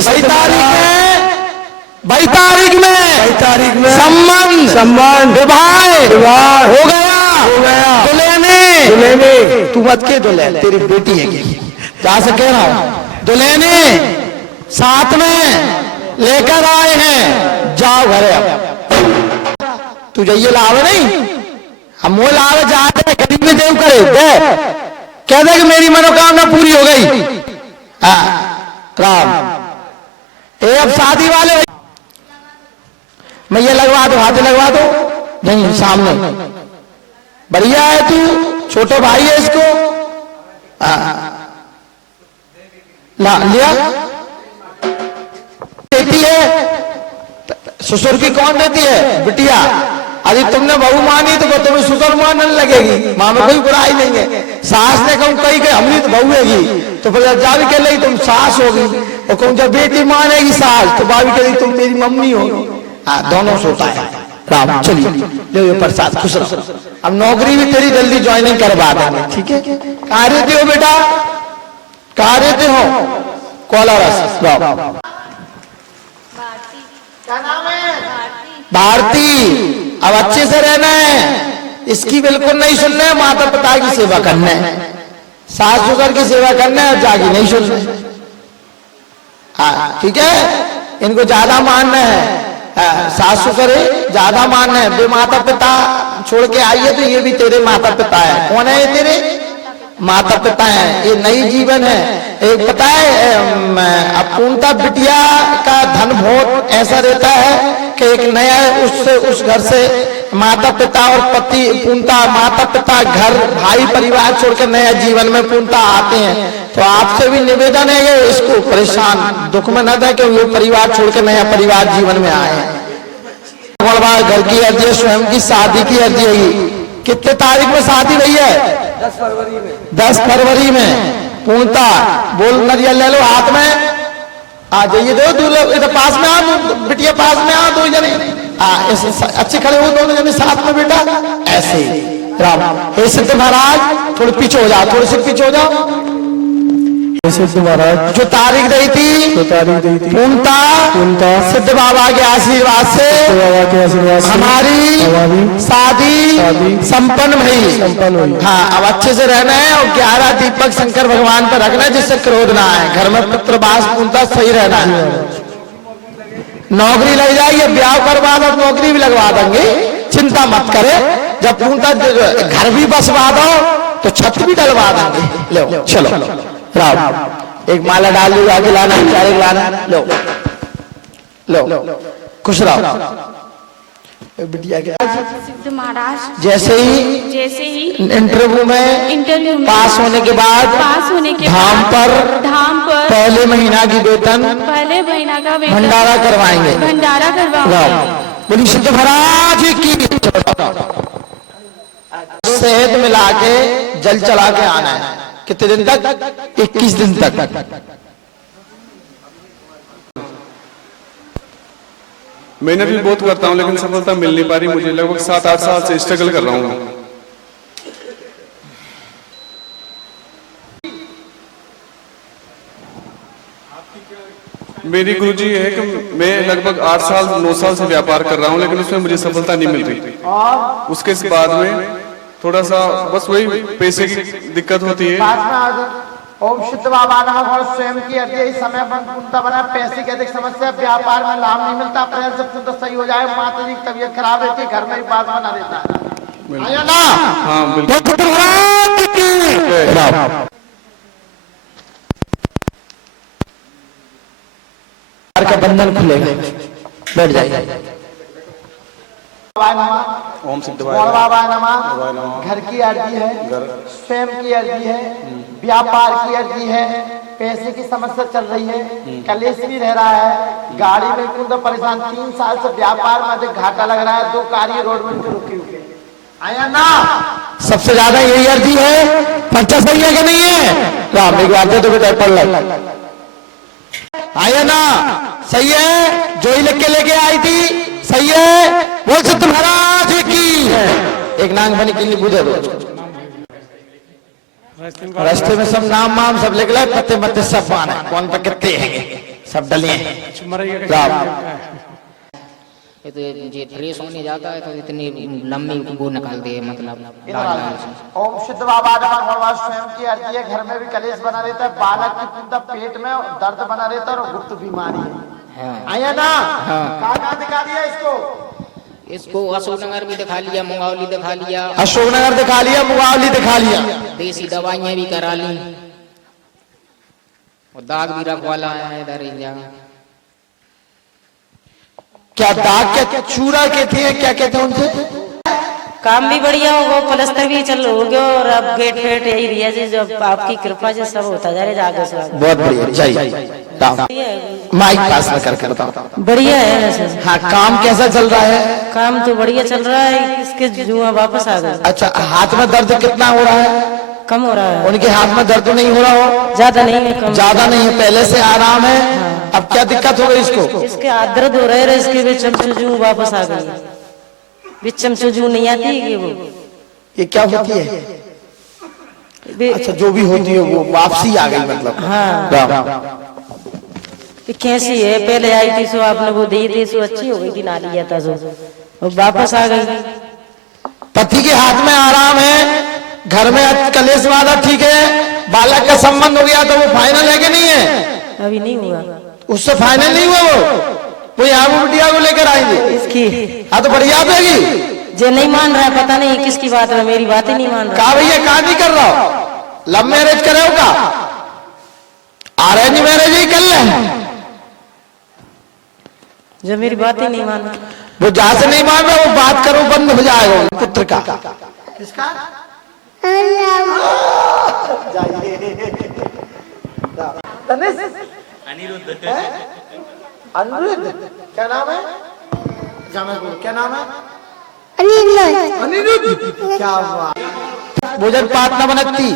भाई तारीख में संबंध विवाह हो गया। दुल्हने तू मत के दुल्हन, तेरी बेटी है जहां से कह रहा हूं। दुल्हने साथ में लेकर आए हैं, जाओ घरे। अब तू जाइए लावे नहीं, हम वो लावे जाते गरीब में देव करे दे, कह दे कि मेरी मनोकामना पूरी हो गई। राम अब शादी वाले मैं ये लगवा दो, हाथ लगवा दो। नहीं सामने बढ़िया है, तू छोटे भाई है इसको लिया देती है। ससुर की कौन देती है? बिटिया। अभी तुमने बहू मानी तो तुम्हें ससुर मानने लगेगी। माँ में कोई बुराई नहीं है। सास ने कहूँ कही कि हमने तो बहू हैगी, तो फिर जा भी कह लगी तुम सास होगी, और कहूँ जब बेटी मानेगी सास तो भाभी कह तुम मेरी मम्मी होगी। हाँ, दोनों सोता है। राम चलिए ले प्रसाद, खुश रहो। अब नौकरी भी तेरी जल्दी ज्वाइनिंग करवा देंगे, ठीक है? कहाँ रहते हो बेटा? कहाँ रहते हो? कोलारस। क्या नाम है? भारती। अब अच्छे से रहना है, इसकी बिल्कुल नहीं सुनना है। माता पिता की सेवा करना है, सास ससुर की सेवा करना है, और जागी नहीं सुनना है। हाँ ठीक है, इनको ज्यादा मानना है। सास ससुर ज्यादा मानना है। वे माता पिता छोड़ के आई है तो ये भी तेरे माता पिता है। कौन है ये? तेरे माता पिता हैं। ये नई जीवन है। एक पता है अपूर्णता बिटिया का धन बहुत ऐसा रहता है कि एक नया उस घर से माता पिता और पति पूर्णता, माता पिता घर भाई परिवार छोड़कर नया जीवन में पूर्णता आते हैं। तो आपसे भी निवेदन है ये इसको परेशान दुख में न दे कि वो परिवार छोड़कर नया परिवार जीवन में आए। घर की अर्जी है, स्वयं की शादी की अर्जी है। कितने तारीख में शादी रही है? 10 फरवरी में पूर्णता। बोल नरियल ले लो हाथ में, आ जाइए। दो दूल्हे इधर पास में आ, बिटिया पास में आ, दो जने अच्छे खड़े हो, दोनों जने साथ में बेटा ऐसे। राम हे सिद्ध महाराज थोड़े पीछे हो जाओ, थोड़े से पीछे हो जाओ। सिद्ध महाराज जो तारीख दी थी पूर्णता सिद्ध बाबा के आशीर्वाद से हमारी शादी संपन्न हुई। हाँ अब अच्छे से रहना है, और 11 दीपक शंकर भगवान पर रखना है जिससे क्रोध ना आए। घर में पुत्रवास पूर्णता सही रहना है। नौकरी लग जाएगी, ब्याह करवा दो, नौकरी भी लगवा देंगे, चिंता मत करे। जब पूर्णता घर भी बसवा दो तो छत भी डलवा देंगे। लो चलो राम एक माला डाल लो, आगे लाना, चारे लाना। लो खुश रहो बिटिया के। सिद्ध महाराज जैसे ही इंटरव्यू में पास होने के बाद धाम पर पहले महीना की वेतन भंडारा करवाएंगे। बोली सिद्ध महाराज की। शहद मिला के जल चला के आना है। कितने दिन तक? 21 दिन तक। मैंने भी बहुत करता हूँ लेकिन सफलता मिल नहीं पा रही मुझे। लगभग 7-8 साल से स्ट्रगल कर रहा हूँ। मेरी गुरुजी है कि मैं लगभग 8-9 साल से व्यापार कर रहा हूँ लेकिन उसमें मुझे सफलता नहीं मिल रही। उसके बाद में थोड़ा सा बस वही पैसे की दिक्कत होती है। ओम शुद्ध बाबा नमः। स्वयं की अर्जी समय पूर्णता बना। पैसे की अधिक समस्या, व्यापार में लाभ नहीं मिलता। अप्रैल से पूर्णता सही हो जाए। माता जी की तबीयत खराब रहती है, घर में ही बात बना रहता है। आया ना? हाँ बिल्कुल। का बंधन खुलेगा, बैठ जाइए। ओम सिद्ध बाबा नमः। घर की अर्जी है, स्वयं की अर्जी है, व्यापार की अर्जी है। पैसे की समस्या चल रही है, कलेश भी रह रहा है, गाड़ी में खुद परेशान। 3 साल से व्यापार में अधिक घाटा लग रहा है। 2 कार्य रोड में रुके हुए। आया ना? सबसे ज्यादा यही अर्जी है। पर्चा सही है कि नहीं है? राम एक बात तो बेटा पढ़ लो। आया ना? सही है। जो ही लिख के लेके आई थी सही है। बोल सिद्ध महाराज की। एक नांग बनी किन्नी बुझे दो। रास्ते में सब नाम वाम सब लिख ले, पत्ते पत्ते सब पाना कौन पे कितने हैं सब डले ये तो ये फ्रेश होने जाता है तो इतनी लंबी वो निकाल दे मतलब लाल से। ओम शुद्ध बाबा नमः भगवान स्वयं की अर्जी है। घर में भी कलेश बना रहता है, बालक की पूर्णतः पेट में दर्द बना रहता है और गुप्त बीमारी है। आया ना? कहाँ दिखा दिया इसको? इसको अशोकनगर भी दिखा लिया, मुंगावली दिखा लिया, अशोकनगर दिखा लिया, मुंगावली दिखा लिया, देसी दवाइयां भी करा ली और दाग भी रखवाला है इधर ही जगह। क्या दाग क्या चूरा कहते हैं, क्या कहते हैं उनसे? काम भी बढ़िया हो गया, प्लस्तर भी चल हो गया और अब गेट फेट यही रिया जी जब आपकी कृपा से सब होता जा रहा है आगे से आगे। बहुत बढ़िया, जय माइक पास में करके बताओ। बढ़िया है वैसे। हाँ, काम कैसा चल रहा है? काम तो बढ़िया चल रहा है, इसके जुआ वापस आ गए। अच्छा, हाथ में दर्द कितना हो रहा है? कम हो रहा है। उनके हाथ में दर्द नहीं हो रहा हो? ज्यादा नहीं है, कम ज्यादा नहीं है, पहले से आराम है। अब क्या दिक्कत हो गई इसको? इसके हाथ दर्द हो रहे, इसके बिचम सुजू वापस आ गई। बिचम सुजू नहीं आती है वो। ये क्या होती है? अच्छा, जो भी होती है वो वापसी आ गई मतलब। हाँ, कैसी है? पहले आई थी सो आपने वो दी थी सो अच्छी हो गई थी, ना लिया था सो और वापस आ गई। पति के हाथ में आराम है, घर में कलेश वाला ठीक है, बालक का संबंध हो गया तो वो फाइनल है कि नहीं है? अभी नहीं हुआ, उससे फाइनल नहीं हुआ। वो यहाँ वो बिटिया को लेकर आएंगे इसकी। हाँ तो बढ़िया देगी। जो नहीं मान रहा है, पता नहीं किसकी बात है, मेरी बात ही नहीं मान रहा। कहा भैया, कहा नहीं कर रहा हो? लव मैरिज करे हो का? अरेंज मैरिज ही कर ले। जो मेरी बात ही नहीं मान रहा, वो जहां से नहीं मान रहा वो बात करो बंद हो जाएगा पुत्र का। किसका? अनिरुद्ध। क्या नाम है? क्या नाम है? अनिरुद्ध। क्या हुआ? भोजन पात न बनती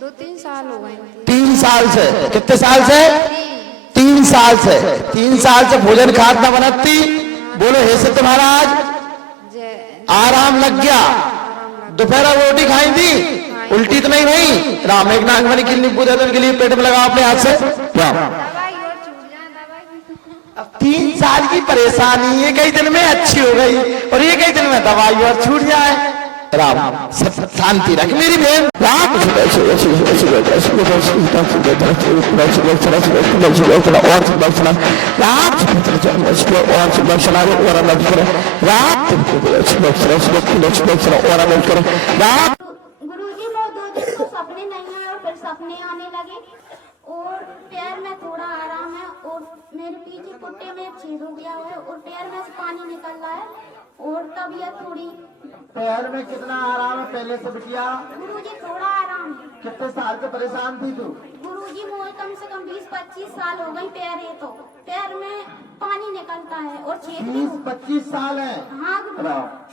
2-3 साल हो गए। 3 साल से। कितने साल से? 3 साल से। 3 साल से भोजन खात न बनती। बोलो हे सत्य महाराज, आराम लग गया। दोपहर रोटी खाई थी, उल्टी तो नहीं हुई? राम एक नागमणि की नींबू दे दो इनके लिए, पेट में लगा अपने हाथ से। दवाई और छूट जाए, दवाई। 3 साल की परेशानी है, कई दिन में अच्छी हो गई और ये कई दिन में दवाई और छूट जाए। राम शांति रख मेरी बहन। राम राम। गुरुजी मैं 2 दिन तो सपने नहीं आए और फिर सपने आने लगे और पैर में थोड़ा आराम है और मेरे पीछे पुट्टे में छेद हो गया है और पैर में से पानी निकल रहा है और तबीयत थोड़ी। पैर में कितना आराम है पहले से बिटिया? गुरुजी थोड़ा आराम है। कितने साल से परेशान थी तू? गुरुजी मुझे कम से कम 20-25 साल हो गई। पैर है तो पैर में पानी निकलता है और छेद भी। 20-25 साल है? हाँ गुरुजी।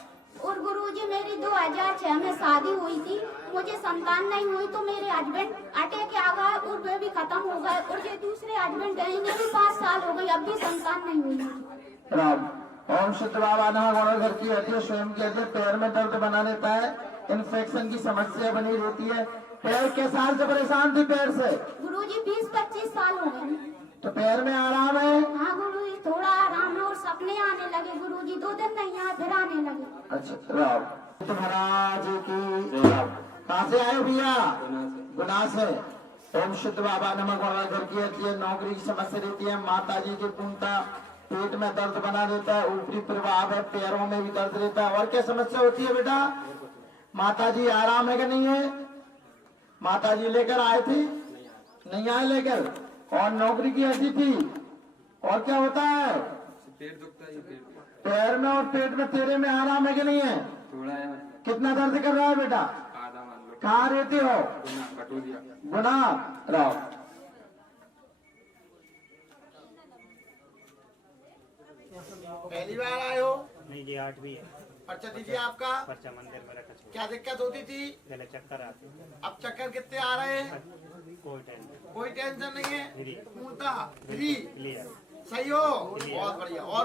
और गुरुजी मेरी 2006 में शादी हुई थी, मुझे संतान नहीं हुई तो मेरे हस्बैंड अटैक आ गए और वे भी खत्म हो गए और जो दूसरे हस्बैंड रहेंगे भी 5 साल हो गई, अब भी संतान नहीं हुई। राम ओम शुद्ध बाबा नमः गौरव घर की रहती है, स्वयं कहते हैं पैर में दर्द बना रहता है, इन्फेक्शन की समस्या बनी रहती है। पैर के साल से परेशान थी पैर से? गुरुजी 20-25 साल हो गए। तो पैर में आराम है? हाँ गुरुजी थोड़ा आराम है और सपने आने लगे। गुरुजी 2 दिन नहीं आए फिर आने लगे। अच्छा राम महाराज की। कहाँ से आए भैया? गुना से। ओम शुद्ध बाबा नमः गौरव घर की रहती है, नौकरी की समस्या रहती है, माता जी की पूर्णता पेट में दर्द बना रहता है, ऊपरी प्रभाव है, पैरों में भी दर्द रहता है। और क्या समस्या होती है बेटा? माता जी आराम है कि नहीं है? माता जी लेकर आए थे? नहीं आए लेकर? और नौकरी की ऐसी थी? और क्या होता है? पैर में और पेट में तेरे में आराम है कि नहीं है? कितना दर्द कर रहा है बेटा? कहाँ रहते हो? गुना। राव पहली बार आए हो? नहीं जी, 8वीं है। पर्चा दीजिए आपका। पर्चा मंदिर में रखा छोड़। क्या दिक्कत होती थी? गले चक्कर आते। अब चक्कर कितने आ रहे हैं? कोई टेंशन नहीं है। फ्री। पूर्णतः फ्री। क्लियर। सही हो? बहुत बढ़िया। और